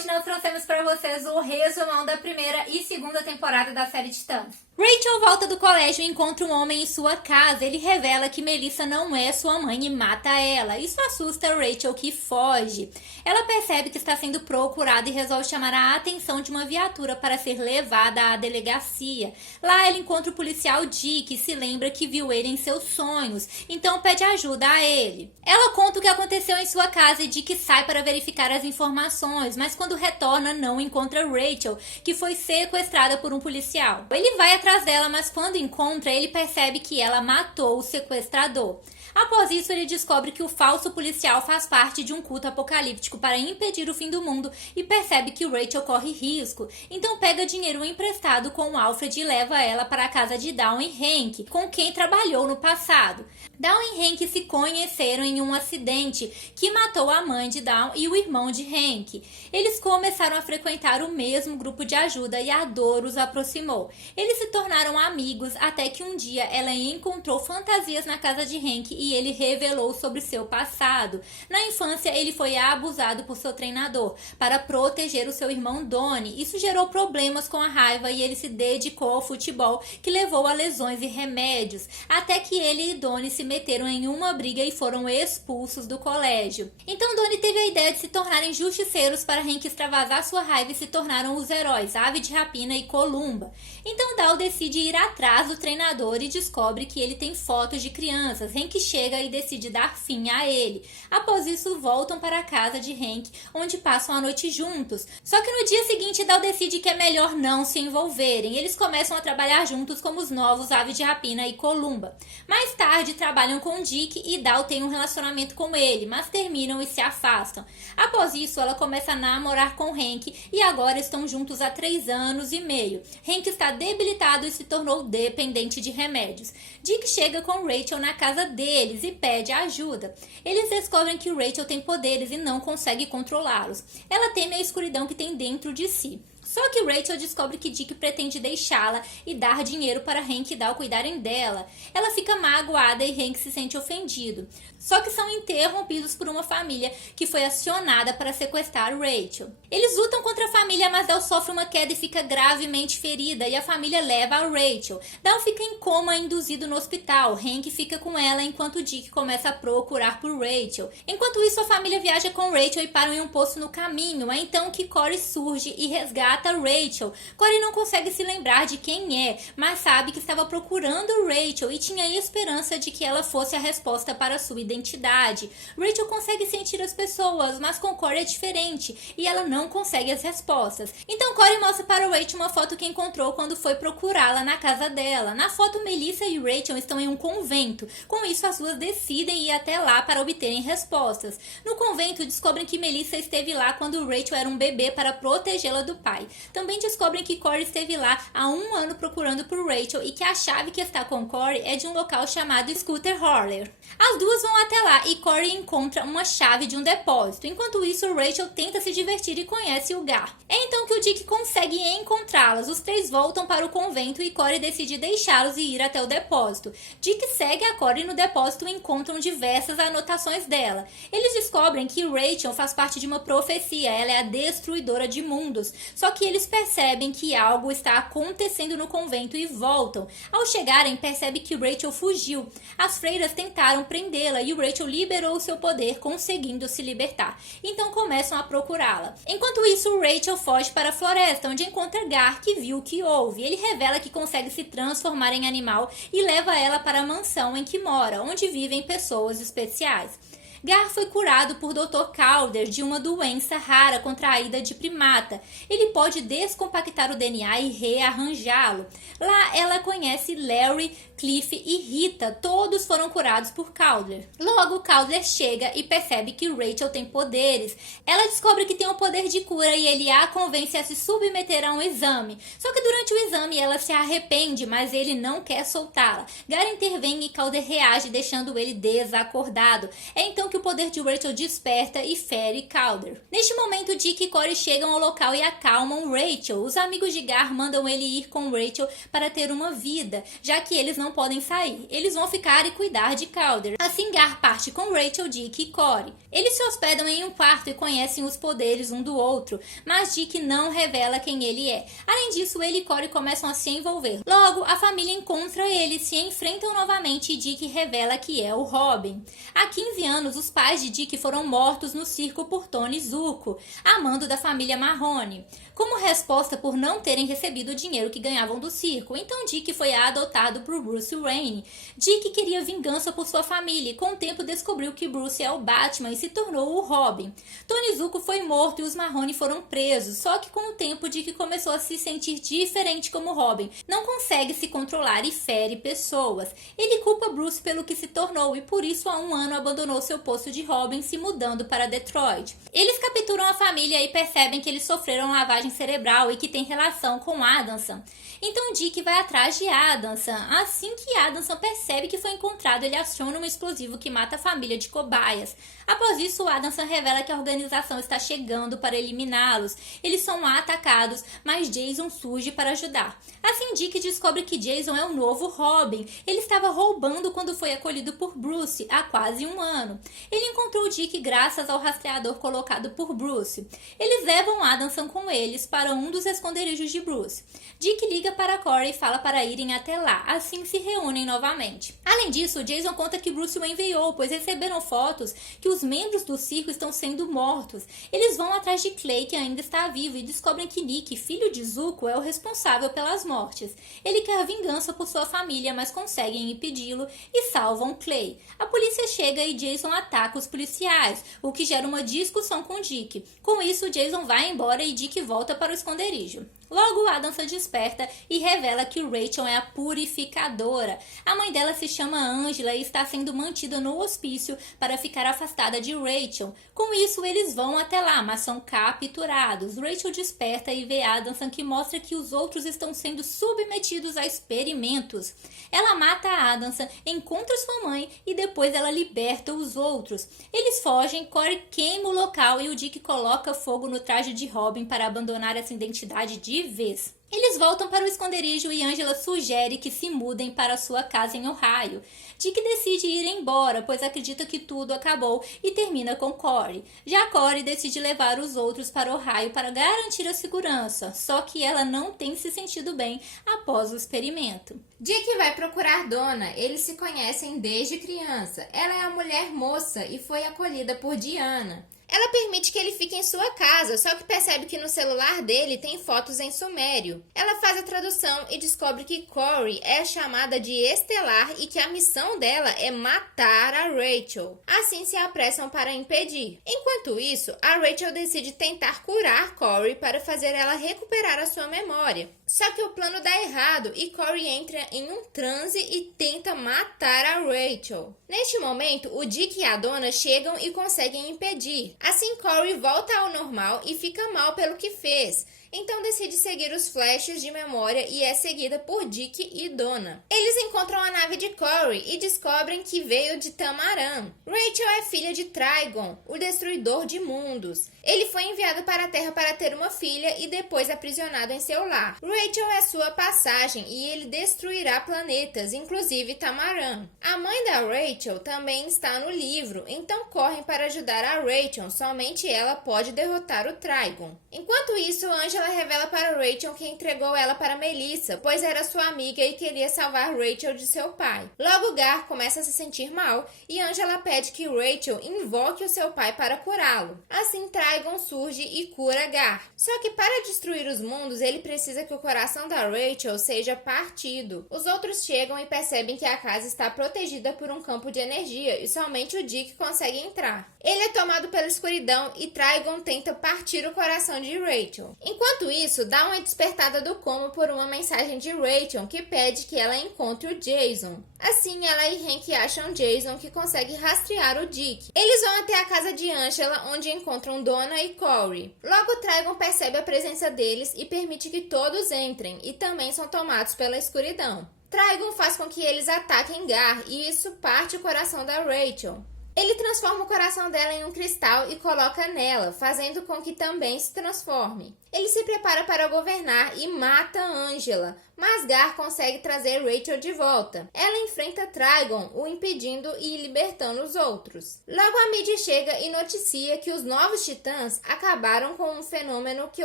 hoje nós trouxemos para vocês o resumão da primeira e segunda temporada da série Titãs. Rachel volta do colégio e encontra um homem em sua casa. Ele revela que Melissa não é sua mãe e mata ela. Isso assusta Rachel, que foge. Ela percebe que está sendo procurada e resolve chamar a atenção de uma viatura para ser levada à delegacia. Lá ela encontra o policial Dick e se lembra que viu ele em seus sonhos, então pede ajuda a ele. Ela conta o que aconteceu em sua casa e Dick sai para verificar as informações, mas quando retorna não encontra Rachel, que foi sequestrada por um policial. Ele vai atrás dela, mas quando encontra, ele percebe que ela matou o sequestrador. Após isso, ele descobre que o falso policial faz parte de um culto apocalíptico para impedir o fim do mundo e percebe que Rachel corre risco. Então pega dinheiro emprestado com Alfred e leva ela para a casa de Dawn e Hank, com quem trabalhou no passado. Dawn e Hank se conheceram em um acidente que matou a mãe de Dawn e o irmão de Hank. Eles começaram a frequentar o mesmo grupo de ajuda e a dor os aproximou. Eles se tornaram amigos até que um dia ela encontrou fantasias na casa de Hank e ele revelou sobre seu passado. Na infância, ele foi abusado por seu treinador para proteger o seu irmão Donnie. Isso gerou problemas com a raiva e ele se dedicou ao futebol, que levou a lesões e remédios, até que ele e Donnie se meteram em uma briga e foram expulsos do colégio. Então Donnie teve a ideia de se tornarem justiceiros para Hank extravasar sua raiva e se tornaram os heróis Ave de Rapina e Columba. Então Dawn decide ir atrás do treinador e descobre que ele tem fotos de crianças. Hank chega e decide dar fim a ele. Após isso, voltam para a casa de Hank, onde passam a noite juntos. Só que no dia seguinte, Dawn decide que é melhor não se envolverem. Eles começam a trabalhar juntos como os novos Ave de Rapina e Columba. Mais tarde, trabalham com Dick e Dawn tem um relacionamento com ele, mas terminam e se afastam. Após isso, ela começa a namorar com Hank e agora estão juntos há 3 anos e meio. Hank está debilitado e se tornou dependente de remédios. Dick chega com Rachel na casa deles e pede ajuda. Eles descobrem que Rachel tem poderes e não consegue controlá-los. Ela teme a escuridão que tem dentro de si. Só que Rachel descobre que Dick pretende deixá-la e dar dinheiro para Hank e Dawn cuidarem dela. Ela fica magoada e Hank se sente ofendido. Só que são interrompidos por uma família que foi acionada para sequestrar Rachel. Eles lutam contra a família, mas Dawn sofre uma queda e fica gravemente ferida e a família leva a Rachel. Dawn fica em coma induzido no hospital. Hank fica com ela enquanto Dick começa a procurar por Rachel. Enquanto isso, a família viaja com Rachel e param em um poço no caminho. É então que Corey surge e resgata Rachel. Corey não consegue se lembrar de quem é, mas sabe que estava procurando Rachel e tinha esperança de que ela fosse a resposta para sua identidade. Rachel consegue sentir as pessoas, mas com Corey é diferente e ela não consegue as respostas. Então Corey mostra para Rachel uma foto que encontrou quando foi procurá-la na casa dela. Na foto, Melissa e Rachel estão em um convento. Com isso, as duas decidem ir até lá para obterem respostas. No convento, descobrem que Melissa esteve lá quando Rachel era um bebê para protegê-la do pai. Também descobrem que Corey esteve lá há 1 ano procurando por Rachel e que a chave que está com Corey é de um local chamado Scooter Horler. As duas vão até lá e Corey encontra uma chave de um depósito. Enquanto isso, Rachel tenta se divertir e conhece o Gar. É então que o Dick consegue encontrá-las. Os 3 voltam para o convento e Corey decide deixá-los e ir até o depósito. Dick segue a Corey no depósito e encontram diversas anotações dela. Eles descobrem que Rachel faz parte de uma profecia. Ela é a destruidora de mundos. Só que eles percebem que algo está acontecendo no convento e voltam. Ao chegarem, percebem que Rachel fugiu. As freiras tentaram prendê-la e Rachel liberou seu poder, conseguindo se libertar. Então começam a procurá-la. Enquanto isso, Rachel foge para a floresta, onde encontra Gar, que viu o que houve. Ele revela que consegue se transformar em animal e leva ela para a mansão em que mora, onde vivem pessoas especiais. Gar foi curado por Dr. Calder de uma doença rara contraída de primata. Ele pode descompactar o DNA e rearranjá-lo. Lá ela conhece Larry, Cliff e Rita. Todos foram curados por Calder. Logo, Calder chega e percebe que Rachel tem poderes. Ela descobre que tem o poder de cura e ele a convence a se submeter a um exame. Só que durante o exame ela se arrepende, mas ele não quer soltá-la. Gar intervém e Calder reage, deixando ele desacordado. É então que o poder de Rachel desperta e fere Calder. Neste momento, Dick e Corey chegam ao local e acalmam Rachel. Os amigos de Gar mandam ele ir com Rachel para ter uma vida, já que eles não podem sair. Eles vão ficar e cuidar de Calder. Assim, Gar parte com Rachel, Dick e Corey. Eles se hospedam em um quarto e conhecem os poderes um do outro, mas Dick não revela quem ele é. Além disso, ele e Corey começam a se envolver. Logo, a família encontra eles, se enfrentam novamente e Dick revela que é o Robin. Há 15 anos, os pais de Dick foram mortos no circo por Tony Zucco, amando da família Marrone, como resposta por não terem recebido o dinheiro que ganhavam do circo. Então Dick foi adotado por Bruce Wayne. Dick queria vingança por sua família e com o tempo descobriu que Bruce é o Batman e se tornou o Robin. Tony Zucco foi morto e os Marrone foram presos, só que com o tempo Dick começou a se sentir diferente como Robin. Não consegue se controlar e fere pessoas. Ele culpa Bruce pelo que se tornou e por isso há um ano abandonou seu posto de Robin, se mudando para Detroit. Eles capturam a família e percebem que eles sofreram lavagem cerebral e que tem relação com Adamson. Então Dick vai atrás de Adamson. Assim que Adamson percebe que foi encontrado, ele aciona um explosivo que mata a família de cobaias. Após isso, Adamson revela que a organização está chegando para eliminá-los. Eles são atacados, mas Jason surge para ajudar. Assim, Dick descobre que Jason é o novo Robin. Ele estava roubando quando foi acolhido por Bruce há quase um ano. Ele encontrou Dick graças ao rastreador colocado por Bruce. Eles levam Adamson com eles para um dos esconderijos de Bruce. Dick liga para Corey e fala para irem até lá. Assim se reúnem novamente. Além disso, Jason conta que Bruce o enviou, pois receberam fotos que os membros do circo estão sendo mortos. Eles vão atrás de Clay, que ainda está vivo, e descobrem que Nick, filho de Zucco, é o responsável pelas mortes. Ele quer vingança por sua família, mas conseguem impedi-lo e salvam Clay. A polícia chega e Jason ataca os policiais, o que gera uma discussão com Dick. Com isso, Jason vai embora e Dick volta para o esconderijo. Logo, Adamson desperta e revela que Rachel é a purificadora. A mãe dela se chama Angela e está sendo mantida no hospício para ficar afastada de Rachel. Com isso, eles vão até lá, mas são capturados. Rachel desperta e vê Adamson, que mostra que os outros estão sendo submetidos a experimentos. Ela mata Adamson, encontra sua mãe e depois ela liberta os outros. Eles fogem, Corey queima o local e o Dick coloca fogo no traje de Robin para abandonar essa identidade de vez. Eles voltam para o esconderijo e Angela sugere que se mudem para sua casa em Ohio. Dick decide ir embora, pois acredita que tudo acabou e termina com Corey. Já Corey decide levar os outros para Ohio para garantir a segurança, só que ela não tem se sentido bem após o experimento. Dick vai procurar Donna. Eles se conhecem desde criança. Ela é a mulher moça e foi acolhida por Diana. Ela permite que ele fique em sua casa, só que percebe que no celular dele tem fotos em sumério. Ela faz a tradução e descobre que Corey é chamada de Estelar e que a missão dela é matar a Rachel. Assim se apressam para impedir. Enquanto isso, a Rachel decide tentar curar Corey para fazer ela recuperar a sua memória. Só que o plano dá errado e Corey entra em um transe e tenta matar a Rachel. Neste momento, o Dick e a Donna chegam e conseguem impedir. Assim, Corey volta ao normal e fica mal pelo que fez. Então decide seguir os flashes de memória e é seguida por Dick e Donna. Eles encontram a nave de Corey e descobrem que veio de Tamaran. Rachel é filha de Trigon, o destruidor de mundos. Ele foi enviado para a Terra para ter uma filha e depois aprisionado em seu lar. Rachel é sua passagem e ele destruirá planetas, inclusive Tamaran. A mãe da Rachel também está no livro, então correm para ajudar a Rachel. Somente ela pode derrotar o Trigon. Enquanto isso, Angela revela para Rachel que entregou ela para Melissa, pois era sua amiga e queria salvar Rachel de seu pai. Logo, Gar começa a se sentir mal e Angela pede que Rachel invoque o seu pai para curá-lo. Assim, Trigon surge e cura Gar. Só que para destruir os mundos, ele precisa que o coração da Rachel seja partido. Os outros chegam e percebem que a casa está protegida por um campo de energia e somente o Dick consegue entrar. Ele é tomado pela escuridão e Trigon tenta partir o coração de Rachel. Enquanto isso, dá uma despertada do coma por uma mensagem de Rachel que pede que ela encontre o Jason. Assim, ela e Hank acham Jason, que consegue rastrear o Dick. Eles vão até a casa de Angela, onde encontram Donna e Corey. Logo, Trigon percebe a presença deles e permite que todos entrem, e também são tomados pela escuridão. Trigon faz com que eles ataquem Gar, e isso parte o coração da Rachel. Ele transforma o coração dela em um cristal e coloca nela, fazendo com que também se transforme. Ele se prepara para governar e mata Angela, mas Gar consegue trazer Rachel de volta. Ela enfrenta Trigon, o impedindo e libertando os outros. Logo a mídia chega e noticia que os novos titãs acabaram com um fenômeno que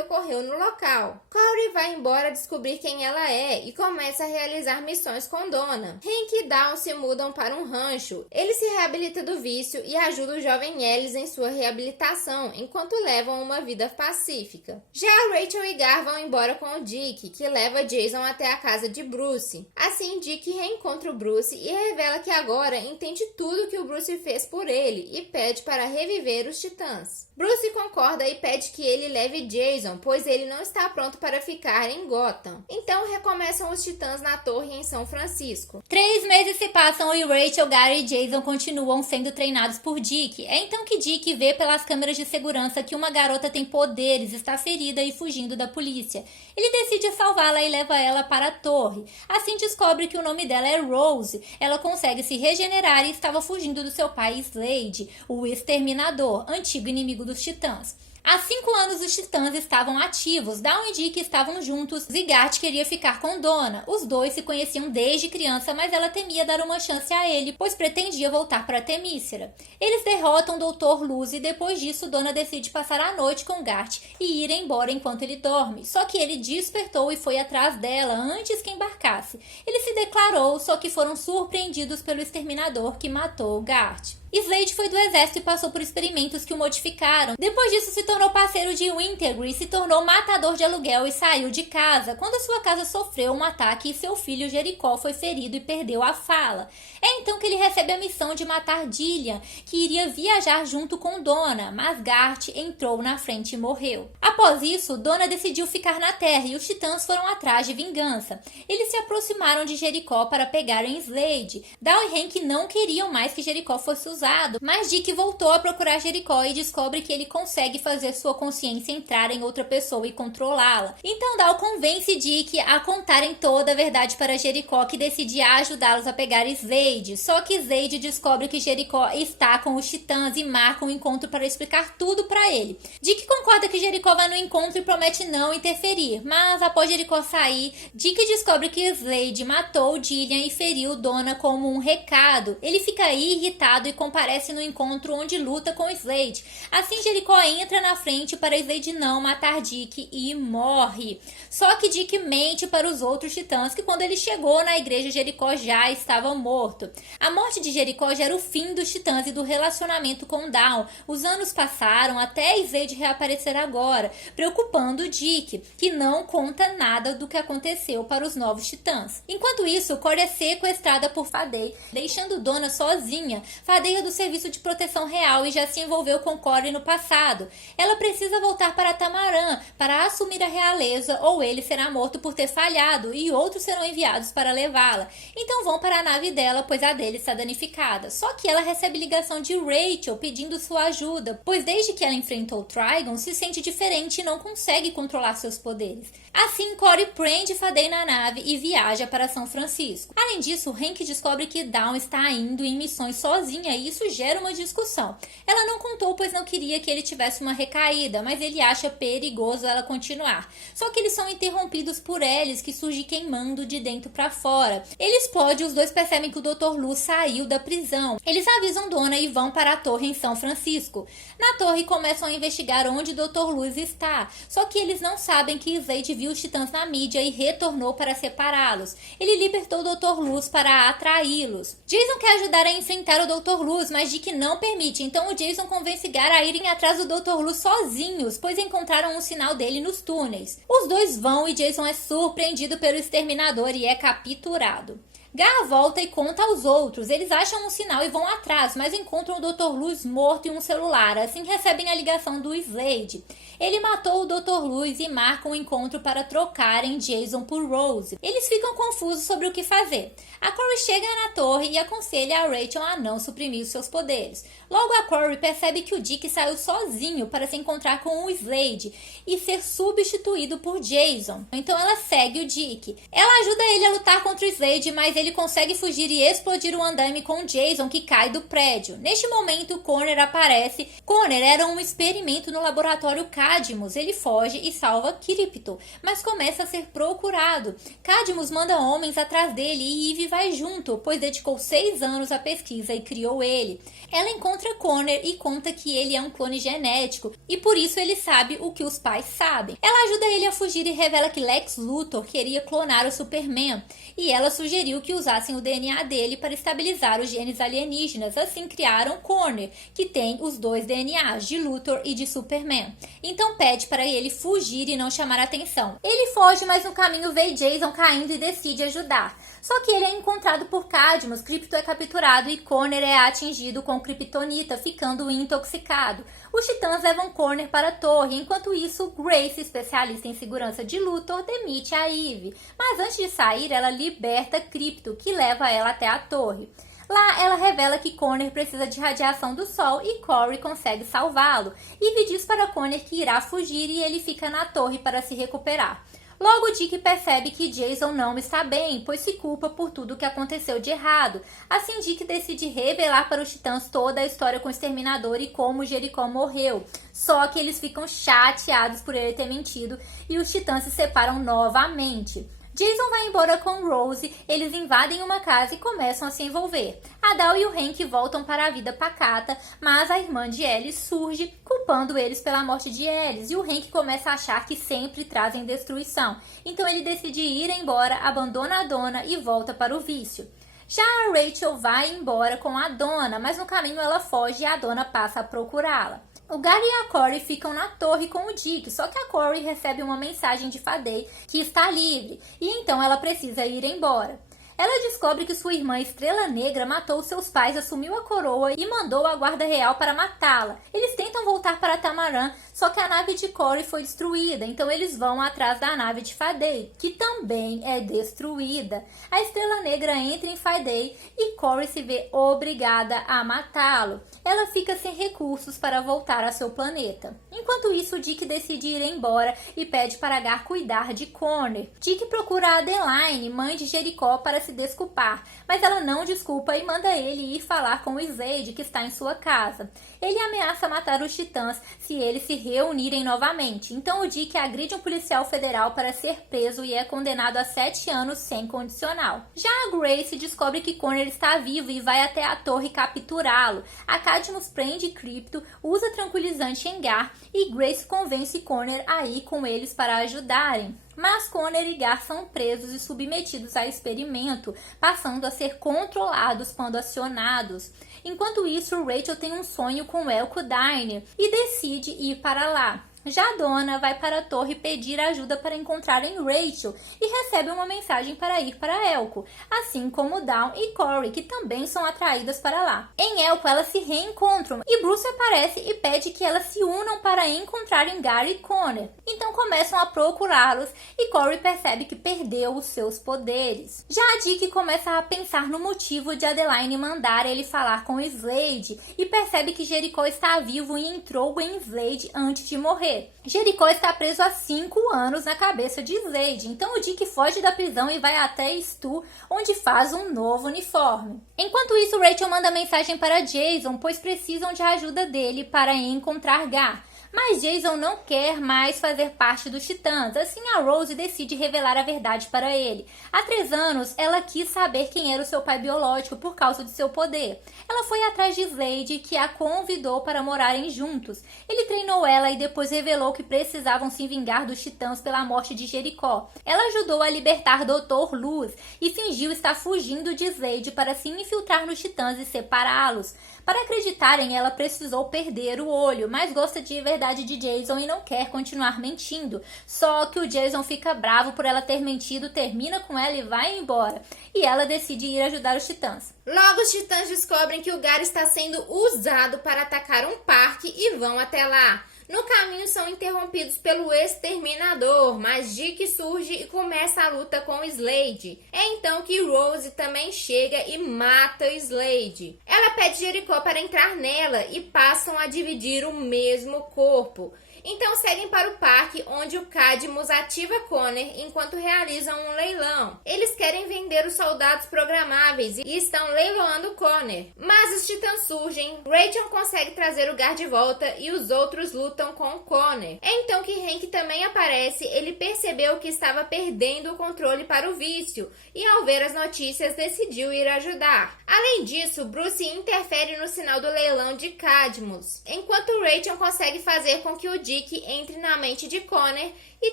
ocorreu no local. Corey vai embora descobrir quem ela é e começa a realizar missões com Donna. Hank e Dawn se mudam para um rancho. Ele se reabilita do vício e ajuda o jovem Ellis em sua reabilitação, enquanto levam uma vida pacífica. Já Rachel e Gar vão embora com o Dick, que leva Jason até a casa de Bruce. Assim, Dick reencontra o Bruce e revela que agora entende tudo que o Bruce fez por ele e pede para reviver os titãs. Bruce concorda e pede que ele leve Jason, pois ele não está pronto para ficar em Gotham. Então recomeçam os titãs na torre em São Francisco. 3 meses se passam e Rachel, Gar e Jason continuam sendo treinados por Dick. É então que Dick vê pelas câmeras de segurança que uma garota tem poderes, está ferida e fugindo da polícia. Ele decide salvá-la e leva ela para a torre. Assim descobre que o nome dela é Rose. Ela consegue se regenerar e estava fugindo do seu pai Slade, o Exterminador, antigo inimigo dos titãs. Há 5 anos os titãs estavam ativos, Dawn e Dick estavam juntos e Gart queria ficar com Donna. Os dois se conheciam desde criança, mas ela temia dar uma chance a ele, pois pretendia voltar para Temícera. Eles derrotam o Dr. Luz e depois disso Donna decide passar a noite com Gart e ir embora enquanto ele dorme. Só que ele despertou e foi atrás dela antes que embarcasse. Ele se declarou, só que foram surpreendidos pelo exterminador que matou Gart. Slade foi do exército e passou por experimentos que o modificaram. Depois disso se tornou parceiro de Wintergreen, se tornou matador de aluguel e saiu de casa, quando sua casa sofreu um ataque e seu filho Jericó foi ferido e perdeu a fala. É então que ele recebe a missão de matar Dillian, que iria viajar junto com Donna, mas Gart entrou na frente e morreu. Após isso, Donna decidiu ficar na Terra e os titãs foram atrás de vingança. Eles se aproximaram de Jericó para pegarem Slade. Dawn e Hank não queriam mais que Jericó fosse usado, mas Dick voltou a procurar Jericó e descobre que ele consegue fazer sua consciência entrar em outra pessoa e controlá-la. Então Dawn convence Dick a contarem toda a verdade para Jericó, que decide ajudá-los a pegar Slade. Só que Slade descobre que Jericó está com os titãs e marca um encontro para explicar tudo para ele. Dick concorda que Jericó vai no encontro e promete não interferir, mas após Jericó sair, Dick descobre que Slade matou Dillian e feriu Donna como um recado. Ele fica irritado e comparece no encontro onde luta com Slade. Assim Jericó entra na frente para Slade não matar Dick e morre. Só que Dick mente para os outros titãs que quando ele chegou na igreja Jericó já estava morto. A morte de Jericó gera o fim dos titãs e do relacionamento com Dawn. Os anos passaram até Slade reaparecer agora, preocupando Dick, que não conta nada do que aconteceu para os novos titãs. Enquanto isso, Corey é sequestrada por Fadei, deixando Donna sozinha. Fadei é do Serviço de Proteção Real e já se envolveu com Corey no passado. Ela precisa voltar para Tamarã para assumir a realeza ou ele será morto por ter falhado e outros serão enviados para levá-la. Então vão para a nave dela, pois a dele está danificada. Só que ela recebe ligação de Rachel pedindo sua ajuda, pois desde que ela enfrentou Trigon se sente diferente e não consegue controlar seus poderes. Assim, Corey prende Fadei na nave e viaja para São Francisco. Além disso, Hank descobre que Dawn está indo em missões sozinha e isso gera uma discussão. Ela não contou, pois não queria que ele tivesse uma recaída, mas ele acha perigoso ela continuar. Só que eles são interrompidos por Ellis, que surge queimando de dentro para fora. Ele explode e os dois percebem que o Dr. Luz saiu da prisão. Eles avisam Donna e vão para a torre em São Francisco. Na torre começam a investigar onde o Dr. Luz está, só que eles não sabem que Slade viu os titãs na mídia e retornou para separá-los. Ele libertou o Dr. Luz para atraí-los. Jason quer ajudar a enfrentar o Dr. Luz, mas Dick não permite, então o Jason convence Gar a irem atrás do Dr. Luz sozinhos, pois encontraram um sinal dele nos túneis. Os dois vão e Jason é surpreendido pelo exterminador e é capturado. Gar volta e conta aos outros. Eles acham um sinal e vão atrás, mas encontram o Dr. Luz morto e um celular. Assim recebem a ligação do Slade. Ele matou o Dr. Luz e marca um encontro para trocarem Jason por Rose. Eles ficam confusos sobre o que fazer. A Corey chega na torre e aconselha a Rachel a não suprimir os seus poderes. Logo a Corey percebe que o Dick saiu sozinho para se encontrar com o Slade e ser substituído por Jason. Então ela segue o Dick. Ela ajuda ele a lutar contra o Slade, mas ele ele consegue fugir e explodir o andaime com Jason, que cai do prédio. Neste momento, Connor aparece. Connor era um experimento no laboratório Cadmus. Ele foge e salva Crypto, mas começa a ser procurado. Cadmus manda homens atrás dele e Eve vai junto, pois dedicou 6 anos à pesquisa e criou ele. Ela encontra Connor e conta que ele é um clone genético e por isso ele sabe o que os pais sabem. Ela ajuda ele a fugir e revela que Lex Luthor queria clonar o Superman e ela sugeriu que usassem o DNA dele para estabilizar os genes alienígenas. Assim criaram Connor, que tem os 2 DNAs, de Luthor e de Superman. Então pede para ele fugir e não chamar atenção. Ele foge, mas no caminho vê Jason caindo e decide ajudar. Só que ele é encontrado por Cadmus, Crypto é capturado e Connor é atingido com kryptonita, ficando intoxicado. Os titãs levam Connor para a torre, enquanto isso, Grace, especialista em segurança de Luthor, demite a Eve. Mas antes de sair, ela liberta Crypto, que leva ela até a torre. Lá, ela revela que Connor precisa de radiação do sol e Corey consegue salvá-lo. Eve diz para Connor que irá fugir e ele fica na torre para se recuperar. Logo, Dick percebe que Jason não está bem, pois se culpa por tudo o que aconteceu de errado. Assim, Dick decide revelar para os titãs toda a história com o Exterminador e como Jericó morreu. Só que eles ficam chateados por ele ter mentido e os titãs se separam novamente. Jason vai embora com Rose, eles invadem uma casa e começam a se envolver. Adal e o Hank voltam para a vida pacata, mas a irmã de Alice surge, culpando eles pela morte de Alice, e o Hank começa a achar que sempre trazem destruição. Então ele decide ir embora, abandona a dona e volta para o vício. Já a Rachel vai embora com a dona, mas no caminho ela foge e a dona passa a procurá-la. O Gary e a Corey ficam na torre com o Dick, só que a Corey recebe uma mensagem de Fadei que está livre, e então ela precisa ir embora. Ela descobre que sua irmã Estrela Negra matou seus pais, assumiu a coroa e mandou a guarda real para matá-la. Eles tentam voltar para Tamaran, só que a nave de Corey foi destruída, então eles vão atrás da nave de Fadei, que também é destruída. A Estrela Negra entra em Fadei e Corey se vê obrigada a matá-lo. Ela fica sem recursos para voltar a seu planeta. Enquanto isso, Dick decide ir embora e pede para Gar cuidar de Connor. Dick procura a Adeline, mãe de Jericó, para se desculpar, mas ela não desculpa e manda ele ir falar com o Slade, que está em sua casa. Ele ameaça matar os titãs se eles se reunirem novamente. Então o Dick agride um policial federal para ser preso e é condenado a 7 anos sem condicional. Já a Grace descobre que Connor está vivo e vai até a torre capturá-lo. A Cadmus prende Crypto, usa tranquilizante em Gar e Grace convence Connor a ir com eles para ajudarem. Mas Connor e Gar são presos e submetidos a experimento, passando a ser controlados quando acionados. Enquanto isso, Rachel tem um sonho com Elko Diner e decide ir para lá. Já a dona vai para a torre pedir ajuda para encontrarem Rachel e recebe uma mensagem para ir para Elko, assim como Dawn e Corey, que também são atraídas para lá. Em Elko, elas se reencontram e Bruce aparece e pede que elas se unam para encontrarem Gary e Connor. Então começam a procurá-los e Corey percebe que perdeu os seus poderes. Já a Dick começa a pensar no motivo de Adeline mandar ele falar com Slade e percebe que Jericó está vivo e entrou em Slade antes de morrer. Jericó está preso há 5 anos na cabeça de Slade, então o Dick foge da prisão e vai até Stu, onde faz um novo uniforme. Enquanto isso, Rachel manda mensagem para Jason, pois precisam de ajuda dele para encontrar Gar. Mas Jason não quer mais fazer parte dos Titãs, assim a Rose decide revelar a verdade para ele. Há 3 anos, ela quis saber quem era o seu pai biológico por causa de seu poder. Ela foi atrás de Slade, que a convidou para morarem juntos. Ele treinou ela e depois revelou que precisavam se vingar dos Titãs pela morte de Jericó. Ela ajudou a libertar Dr. Luz e fingiu estar fugindo de Slade para se infiltrar nos Titãs e separá-los. Para acreditarem, ela precisou perder o olho, mas gosta de verdade de Jason e não quer continuar mentindo. Só que o Jason fica bravo por ela ter mentido, termina com ela e vai embora. E ela decide ir ajudar os Titãs. Logo, os Titãs descobrem que o Gar está sendo usado para atacar um parque e vão até lá. No caminho são interrompidos pelo Exterminador, mas Dick surge e começa a luta com Slade. É então que Rose também chega e mata Slade. Ela pede Jericó para entrar nela e passam a dividir o mesmo corpo. Então seguem para o parque, onde o Cadmus ativa Connor enquanto realizam um leilão. Eles querem vender os soldados programáveis e estão leiloando Connor. Mas os titãs surgem, Rachel consegue trazer o Gar de volta e os outros lutam com Connor. É então que Hank também aparece. Ele percebeu que estava perdendo o controle para o vício e, ao ver as notícias, decidiu ir ajudar. Além disso, Bruce interfere no sinal do leilão de Cadmus, enquanto Rachel consegue fazer com que o Dick entre na mente de Connor e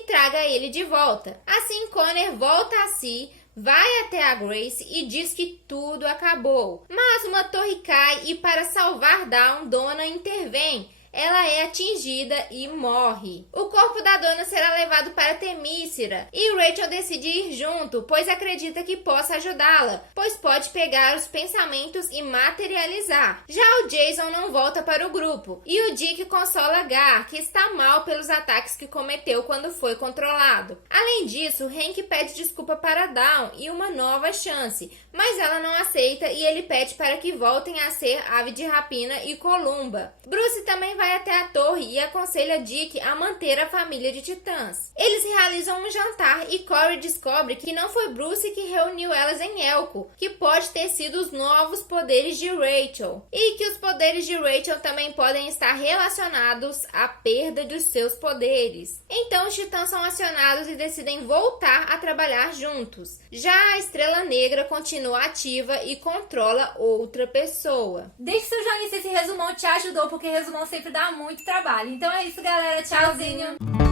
traga ele de volta. Assim, Connor volta a si, vai até a Grace e diz que tudo acabou. Mas uma torre cai e, para salvar Dawn, Donna intervém. Ela é atingida e morre. O corpo da Donna será levado para Temícera e Rachel decide ir junto, pois acredita que possa ajudá-la, pois pode pegar os pensamentos e materializar. Já o Jason não volta para o grupo e o Dick consola Gar, que está mal pelos ataques que cometeu quando foi controlado. Além disso, Hank pede desculpa para Dawn e uma nova chance, mas ela não aceita e ele pede para que voltem a ser Ave de Rapina e Columba. Bruce também vai até a torre e aconselha Dick a manter a família de titãs. Eles realizam um jantar e Corey descobre que não foi Bruce que reuniu elas em Elko, que pode ter sido os novos poderes de Rachel, e que os poderes de Rachel também podem estar relacionados à perda dos seus poderes. Então os titãs são acionados e decidem voltar a trabalhar juntos. Já a Estrela Negra continua ativa e controla outra pessoa. Deixe seu joinha se esse resumão te ajudou, porque resumão sempre dá muito trabalho. Então é isso, galera. Tchauzinho!